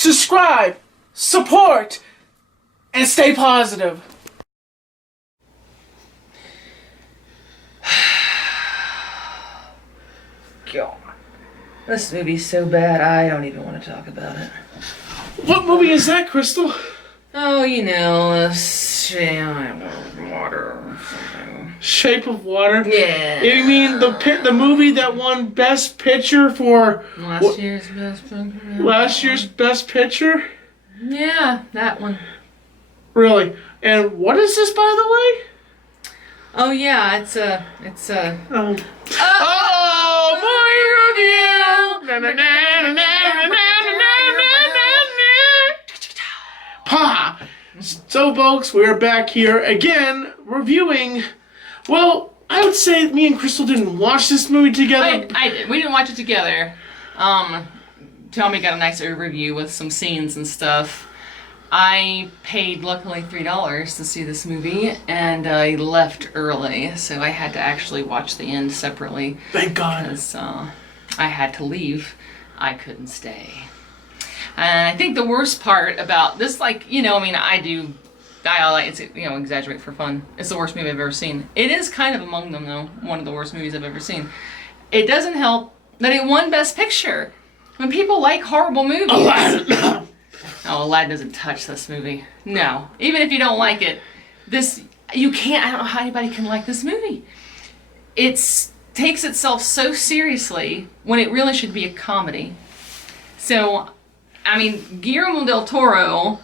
subscribe, support, and stay positive. God. This movie's so bad, I don't even want to talk about it. What movie is that, Crystal? Oh, you know, Shape of Water or something. Shape of Water? Yeah. You mean the movie that won Best Picture for... Last year's Best Picture? Last year's Best Picture? Yeah, that one. Really? And what is this, by the way? Oh, yeah, it's a... Oh, movie review! Pa! So, folks, we're back here again, reviewing... Well, I would say me and Crystal didn't watch this movie together. I did. We didn't watch it together. Tommy got a nice overview with some scenes and stuff. I paid, luckily, $3 to see this movie, and I left early, so I had to actually watch the end separately. Thank God. Because I had to leave. I couldn't stay. And I think the worst part about this, like, you know, I mean, I like it's, you know, exaggerate for fun. It's the worst movie I've ever seen. It is kind of among them, though, one of the worst movies I've ever seen. It doesn't help that it won Best Picture. When people like horrible movies... Aladdin! Oh, Aladdin doesn't touch this movie. No. Even if you don't like it, you can't, I don't know how anybody can like this movie. It takes itself so seriously when it really should be a comedy. So, I mean, Guillermo del Toro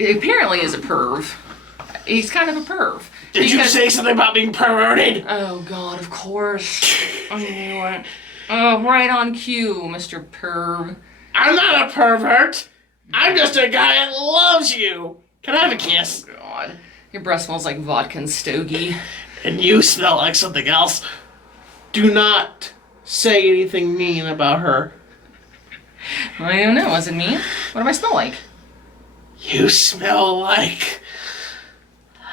apparently is a perv. He's kind of a perv. Did you say something about being perverted? Oh, God, of course. I knew it. Oh, right on cue, Mr. Perv. I'm not a pervert. I'm just a guy that loves you. Can I have a kiss? Oh, God. Your breath smells like vodka and stogie. And you smell like something else. Do not say anything mean about her. I don't know. Was it mean? What do I smell like? You smell like...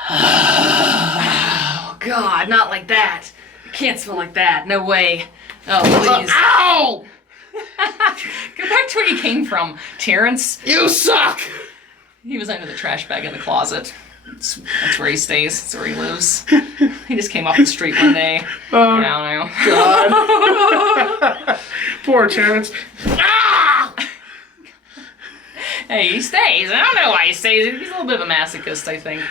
Oh, God, not like that. I can't smell like that. No way. Oh, please. Ow! Go back to where you came from, Terrence. You suck! He was under the trash bag in the closet. That's where he stays. That's where he lives. He just came off the street one day. Oh, I don't know. God. Poor Terrence. Ah! Hey, he stays. I don't know why he stays. He's a little bit of a masochist, I think.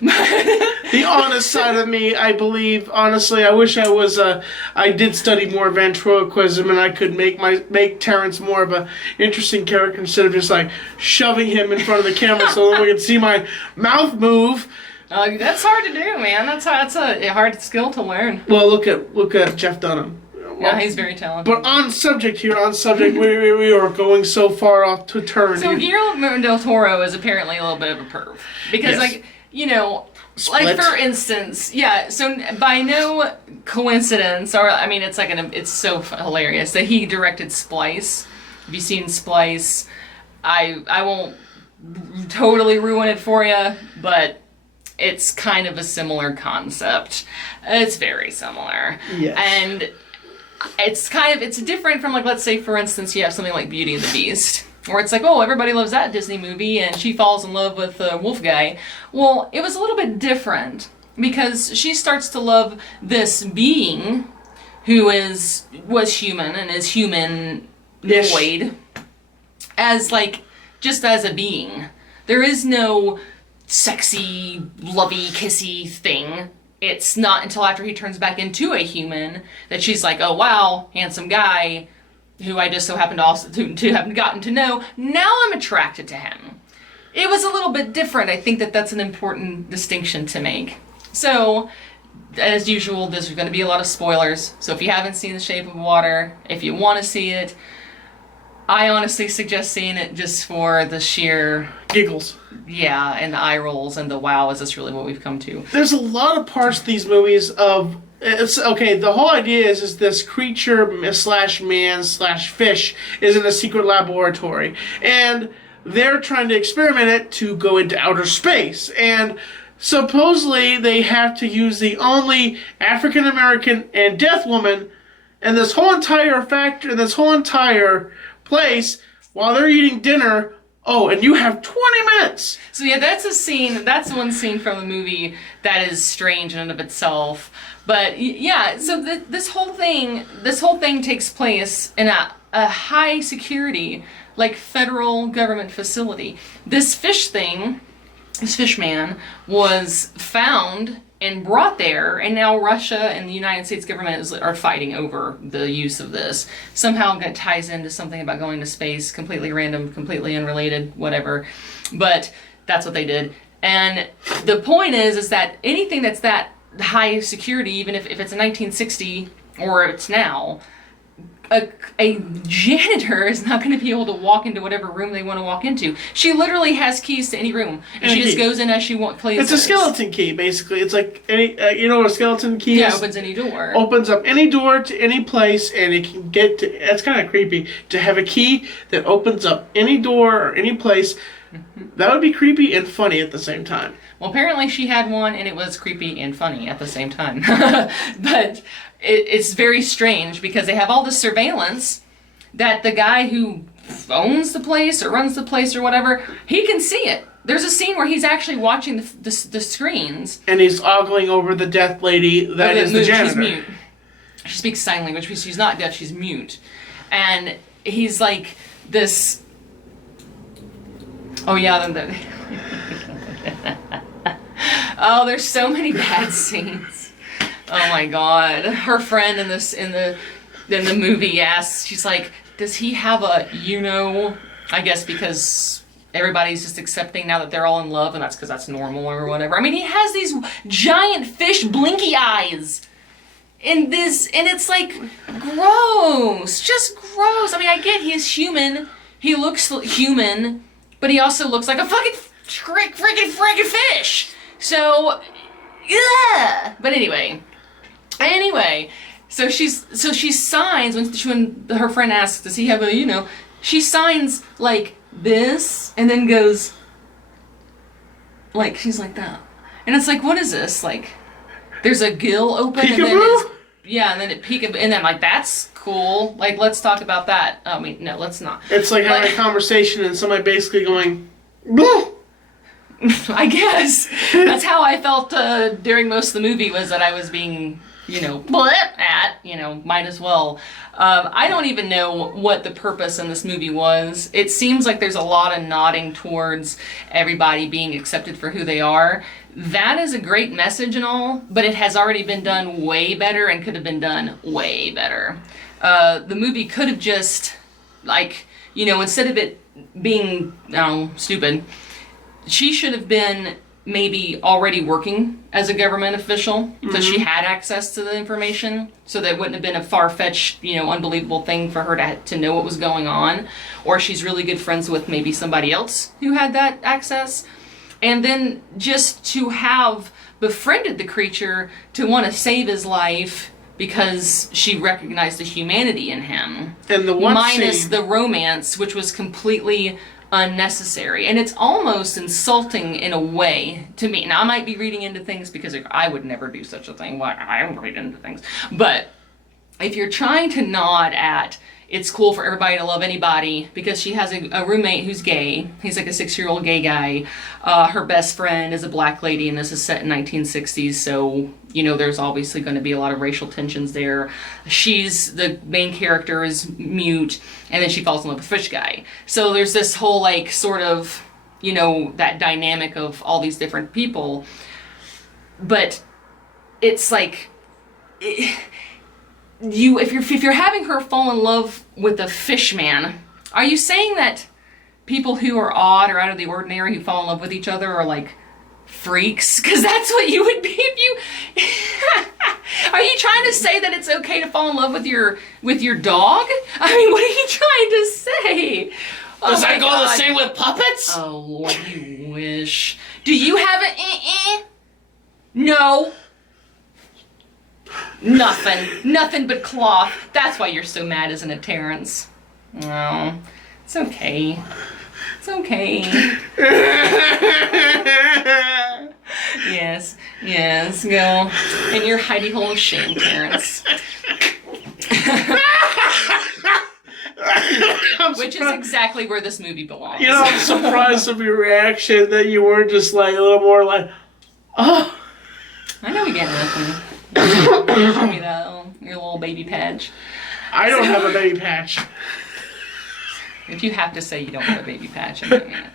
The honest side of me, I believe, honestly, I wish I was, I did study more ventriloquism and I could make Terrence more of an interesting character instead of just, like, shoving him in front of the camera so that we could see my mouth move. That's hard to do, man. That's a hard skill to learn. Well, look at Jeff Dunham. Yeah, he's very talented. But on subject, we are going so far off to turn. So Guillermo del Toro is apparently a little bit of a perv. Because, yes. like, you know, Split. like, for instance, yeah, so by no coincidence, or, I mean, it's so hilarious that he directed Splice. Have you seen Splice? I won't totally ruin it for you, but it's kind of a similar concept. It's very similar. Yes. And it's different from, like, let's say, for instance, you have something like Beauty and the Beast, where it's like, oh, everybody loves that Disney movie, and she falls in love with the wolf guy. Well, it was a little bit different, because she starts to love this being who was human, and is humanoid, as, like, just as a being. There is no sexy, lovey, kissy thing. It's not until after he turns back into a human that she's like, oh, wow, handsome guy, who I just so happened to also to have gotten to know. Now I'm attracted to him. It was a little bit different. I think that's an important distinction to make. So, as usual, there's going to be a lot of spoilers. So if you haven't seen The Shape of Water, if you want to see it, I honestly suggest seeing it just for the sheer giggles. Yeah, and the eye rolls and the wow, is this really what we've come to? There's a lot of parts of these movies of... It's okay, the whole idea is this creature slash man slash fish is in a secret laboratory. And they're trying to experiment it to go into outer space. And supposedly they have to use the only African American and deaf woman in this whole entire factory, in this whole entire place while they're eating dinner. Oh, and you have 20 minutes. So yeah, that's a scene. That's one scene from the movie that is strange in and of itself. But yeah, so this whole thing takes place in a high security, like federal government facility. This fish man was found and brought there, and now Russia and the United States government are fighting over the use of this. Somehow it ties into something about going to space, completely random, completely unrelated, whatever. But that's what they did. And the point is that anything that's that high security, even if it's a 1960 or it's now, a janitor is not going to be able to walk into whatever room they want to walk into. She literally has keys to any room, and she just goes in as she plays. It's a skeleton key, basically. It's like any, you know what a skeleton key is? Yeah, opens any door. Opens up any door to any place, and it can get to. That's kind of creepy to have a key that opens up any door or any place. That would be creepy and funny at the same time. Well, apparently she had one, and it was creepy and funny at the same time. But it's very strange because they have all this surveillance that the guy who owns the place or runs the place or whatever, he can see it. There's a scene where he's actually watching the screens. And he's ogling over the deaf lady that is the janitor. She's mute. She speaks sign language. She's not deaf, she's mute. And he's like this... Oh, yeah. Oh, there's so many bad scenes. Oh my God. Her friend in the movie asks, she's like, does he have a, I guess because everybody's just accepting now that they're all in love, and that's because that's normal or whatever. I mean, he has these giant fish blinky eyes in this, and it's like gross, just gross. I mean, I get he's human. He looks human, but he also looks like a fucking freaking fish. So, yeah. But anyway, so she signs when her friend asks, does he have a, she signs like this and then goes like, she's like that. And it's like, what is this? Like, there's a gill open Peekaboo? And then it's, yeah, and then it peekaboo, and then like, that's cool. Like, let's talk about that. I mean, no, let's not. It's like having a conversation and somebody basically going, "Bleh." I guess. That's how I felt during most of the movie, was that I was being, bleh at, might as well. I don't even know what the purpose in this movie was. It seems like there's a lot of nodding towards everybody being accepted for who they are. That is a great message and all, but it has already been done way better and could have been done way better. The movie could have just, like, instead of it being, stupid, she should have been maybe already working as a government official, so she had access to the information, so that wouldn't have been a far-fetched, unbelievable thing for her to know what was going on. Or she's really good friends with maybe somebody else who had that access. And then just to have befriended the creature to want to save his life because she recognized the humanity in him. And the one minus scene... the romance, which was completely unnecessary. And it's almost insulting in a way to me. Now, I might be reading into things because I would never do such a thing. Well, I don't read into things. But if you're trying to nod at it's cool for everybody to love anybody, because she has a roommate who's gay. He's like a 6-year-old gay guy. Her best friend is a black lady, and this is set in 1960s, so, there's obviously going to be a lot of racial tensions there. The main character is mute, and then she falls in love with a fish guy. So there's this whole, like, sort of, that dynamic of all these different people. But it's like... If you're having her fall in love with a fish man, are you saying that people who are odd or out of the ordinary who fall in love with each other are like freaks? Because that's what you would be if you... Are you trying to say that it's okay to fall in love with your dog? I mean, what are you trying to say? Does that go the same with puppets? Oh Lord, you wish. Do you have an No. Nothing but cloth. That's why you're so mad, isn't it, Terrence? No, it's okay. It's okay. Yes, go in your hidey hole of shame, Terrence. I'm I'm which is surprised. exactly where this movie belongs. You know, I'm surprised of your reaction that you were just like a little more like, oh. I know we get nothing. Show me that your little baby patch. I don't have a baby patch. If you have to say you don't have a baby patch, I mean it.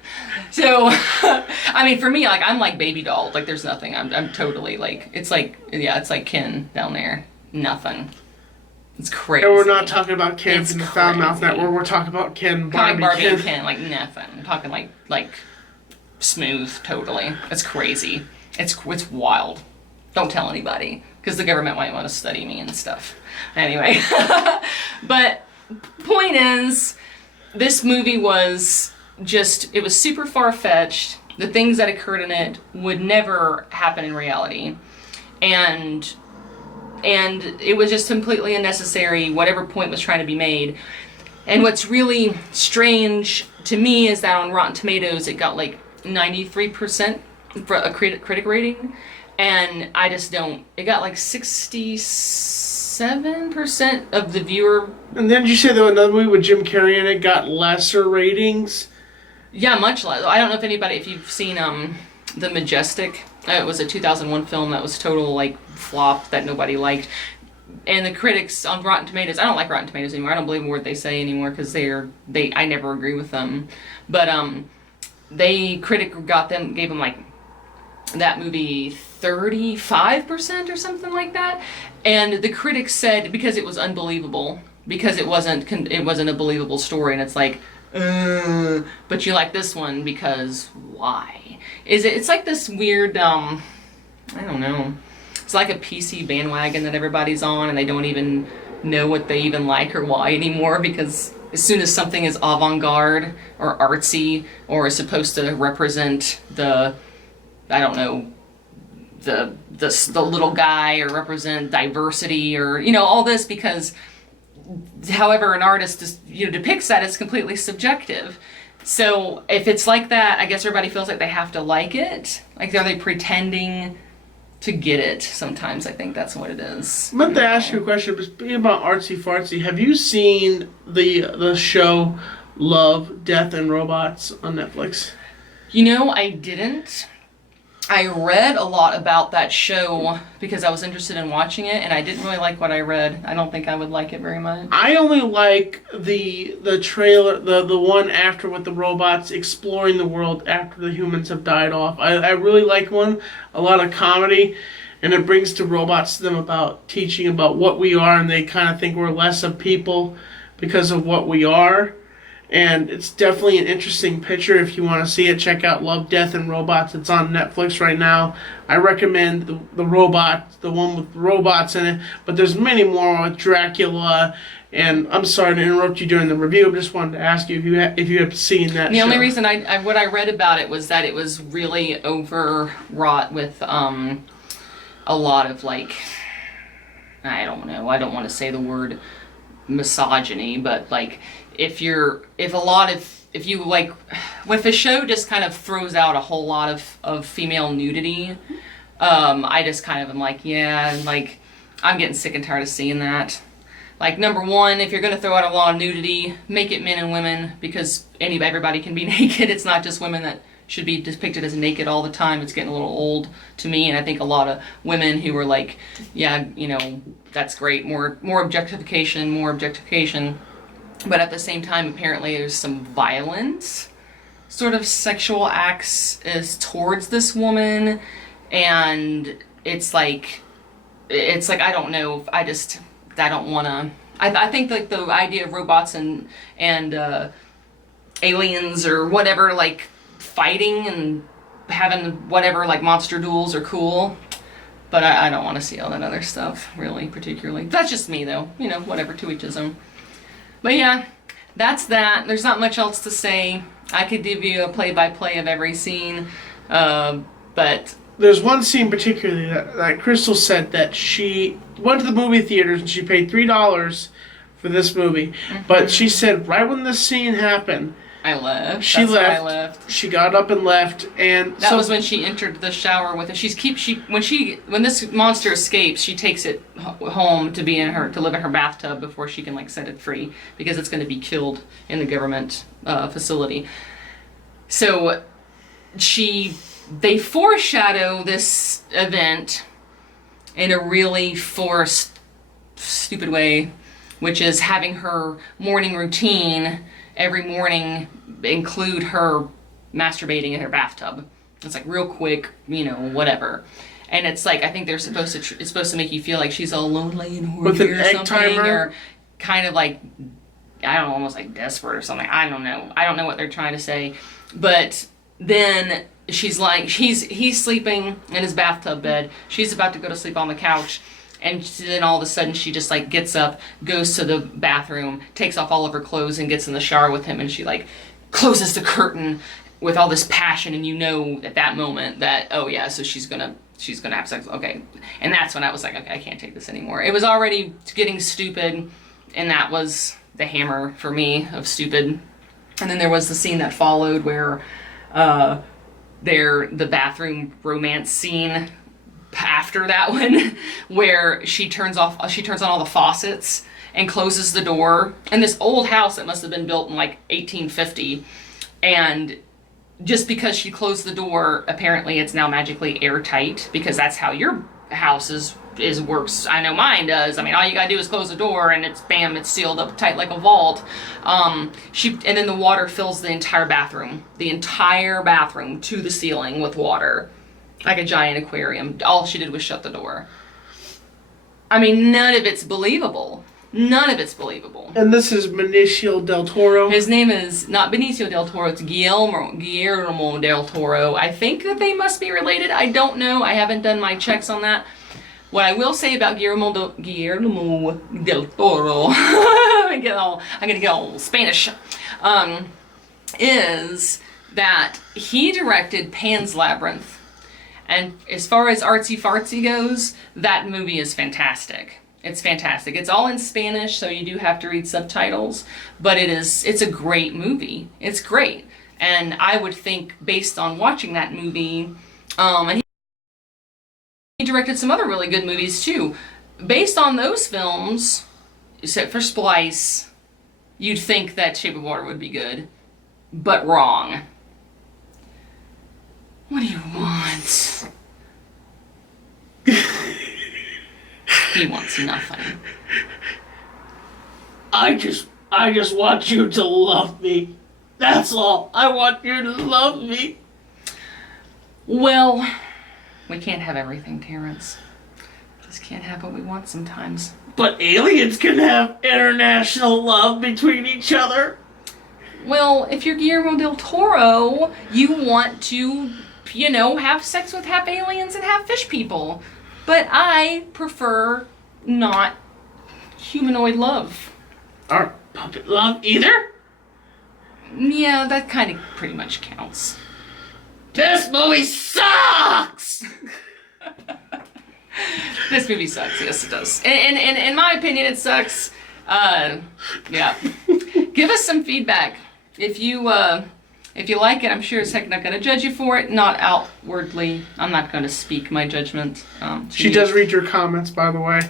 So, I mean, for me, like, I'm like baby doll. Like, there's nothing. I'm totally like, it's like Ken down there. Nothing. It's crazy. And we're not talking about Ken It's from the Found Mouth crazy. Network. We're talking about Ken, Comic Barbie, Barbie and Ken, like nothing. I'm talking like smooth, totally. It's crazy. It's wild. Don't tell anybody, because the government might want to study me and stuff. Anyway, but point is, this movie was just, it was super far-fetched. The things that occurred in it would never happen in reality. And it was just completely unnecessary, whatever point was trying to be made. And what's really strange to me is that on Rotten Tomatoes, it got like 93% for a critic rating. And I just don't, it got like 67% of the viewer. And then did you say that another movie with Jim Carrey in it got lesser ratings? Yeah, much less. I don't know if you've seen The Majestic. It was a 2001 film that was total like flop that nobody liked. And the critics on Rotten Tomatoes, I don't like Rotten Tomatoes anymore. I don't believe a word they say anymore because I never agree with them. But gave them like that movie 35% or something like that. And the critics said because it was unbelievable, because it wasn't a believable story, and it's like, but you like this one because why? It's like this weird, I don't know. It's like a PC bandwagon that everybody's on, and they don't even know what they even like or why anymore, because as soon as something is avant-garde or artsy or is supposed to represent the little guy or represent diversity or, all this, because however an artist depicts that is completely subjective. So if it's like that, I guess everybody feels like they have to like it. Like, are they pretending to get it? Sometimes I think that's what it is. I meant to ask you a question, but speaking about artsy fartsy, have you seen the show Love, Death, and Robots on Netflix? I didn't. I read a lot about that show because I was interested in watching it, and I didn't really like what I read. I don't think I would like it very much. I only like the trailer, the one after with the robots exploring the world after the humans have died off. I really like one, a lot of comedy, and it brings to robots to them about teaching about what we are, and they kind of think we're less of people because of what we are. And it's definitely an interesting picture. If you want to see it, check out Love, Death, and Robots. It's on Netflix right now. I recommend the one with robots in it. But there's many more with Dracula. And I'm sorry to interrupt you during the review. I just wanted to ask you if you have seen that The show. only reason what I read about it was that it was really overwrought with a lot of, like, I don't know. I don't want to say the word misogyny, but like, if a show just kind of throws out a whole lot of female nudity, I just kind of am like, yeah, like, I'm getting sick and tired of seeing that. Like, number one, if you're going to throw out a lot of nudity, make it men and women, because everybody can be naked. It's not just women that should be depicted as naked all the time. It's getting a little old to me, and I think a lot of women who are like, yeah, that's great, more objectification. But at the same time, apparently there's some violent sort of sexual acts towards this woman, and it's like I don't know. I don't want to. I think like the idea of robots and aliens or whatever, like fighting and having whatever like monster duels are cool. But I don't want to see all that other stuff, really, particularly. That's just me, though. Whatever, to each his own. But yeah, that's that. There's not much else to say. I could give you a play-by-play of every scene, but... There's one scene particularly that Crystal said that she went to the movie theaters and she paid $3 for this movie. Mm-hmm. But she said right when this scene happened, I left. She That's left. Why I left. She got up and left, and That was when she entered the shower with it. When this monster escapes, she takes it home to live in her bathtub before she can like set it free because it's going to be killed in the government facility. So they foreshadow this event in a really forced, stupid way, which is having her morning routine every morning include her masturbating in her bathtub. It's like real quick, whatever. And it's like, I think it's supposed to make you feel like she's all lonely and horny with an or egg something, timer, or kind of like, I don't know, almost like desperate or something. I don't know what they're trying to say. But then she's like, he's sleeping in his bathtub bed. She's about to go to sleep on the couch. And then all of a sudden she just like gets up, goes to the bathroom, takes off all of her clothes and gets in the shower with him, and she like closes the curtain with all this passion, and at that moment that, oh yeah, so she's gonna have sex. Okay. And that's when I was like, okay, I can't take this anymore. It was already getting stupid, and that was the hammer for me of stupid. And then there was the scene that followed where the bathroom romance scene after that one, where she turns on all the faucets and closes the door in this old house that must have been built in like 1850, and just because she closed the door, apparently it's now magically airtight, because that's how your house is works. I know mine does. I mean, all you gotta do is close the door and it's sealed up tight like a vault. And then the water fills the entire bathroom to the ceiling with water. Like a giant aquarium. All she did was shut the door. I mean, none of it's believable. And this is Benicio del Toro. His name is not Benicio del Toro, it's Guillermo del Toro. I think that they must be related. I don't know. I haven't done my checks on that. What I will say about Guillermo del Toro, I'm gonna get all Spanish, is that he directed Pan's Labyrinth. And as far as artsy-fartsy goes, that movie is fantastic. It's fantastic. It's all in Spanish, so you do have to read subtitles, but it's a great movie. It's great. And I would think, based on watching that movie, and he directed some other really good movies too. Based on those films, except for Splice, you'd think that Shape of Water would be good, but wrong. What do you want? He wants nothing. I just want you to love me. That's all. I want you to love me. Well, we can't have everything, Terrence. Just can't have what we want sometimes. But aliens can have international love between each other. Well, if you're Guillermo del Toro, you want to, have sex with half aliens and half fish people. But I prefer not humanoid love. Or puppet love either? Yeah, that kind of pretty much counts. This movie sucks! This movie sucks. Yes, it does. And in my opinion, it sucks. Yeah. Give us some feedback. If you like it, I'm sure as heck not going to judge you for it. Not outwardly. I'm not going to speak my judgment. She does read your comments, by the way.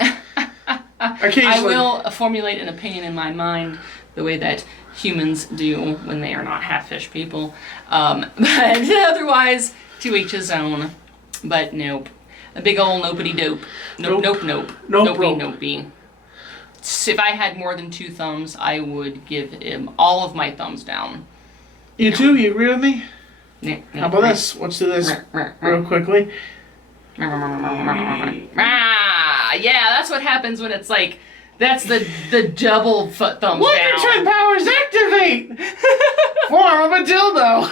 I will formulate an opinion in my mind the way that humans do when they are not half-fish people. But otherwise, to each his own. But nope. A big ol' nopey-dope. Nope. Nopey. If I had more than 2 thumbs, I would give him all of my thumbs down. You too? You agree with me? How about this? Let's do this real quickly. Yeah, that's what happens when it's like, that's the double thumbs down. Twin powers activate! Form of a dildo!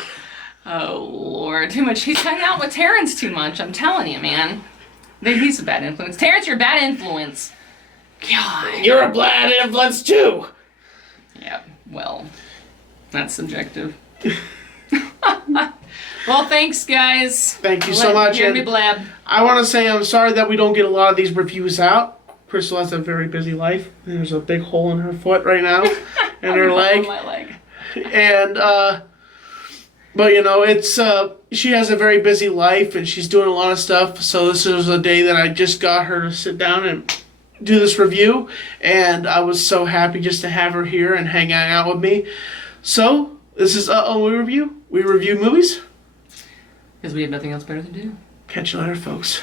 Oh, Lord. Too much. He's hanging out with Terrence too much. I'm telling you, man. He's a bad influence. Terrence, you're a bad influence. God. You're a bad influence too! Yeah, well, that's subjective. Well, thanks, guys. Thank you so much. Hear me blab. I want to say I'm sorry that we don't get a lot of these reviews out. Crystal has a very busy life. There's a big hole in her foot right now, and her leg. My leg. And but you know, it's she has a very busy life and she's doing a lot of stuff. So this was a day that I just got her to sit down and do this review, and I was so happy just to have her here and hang out with me. So this is we review. We review movies because we have nothing else better to do. Catch you later, folks.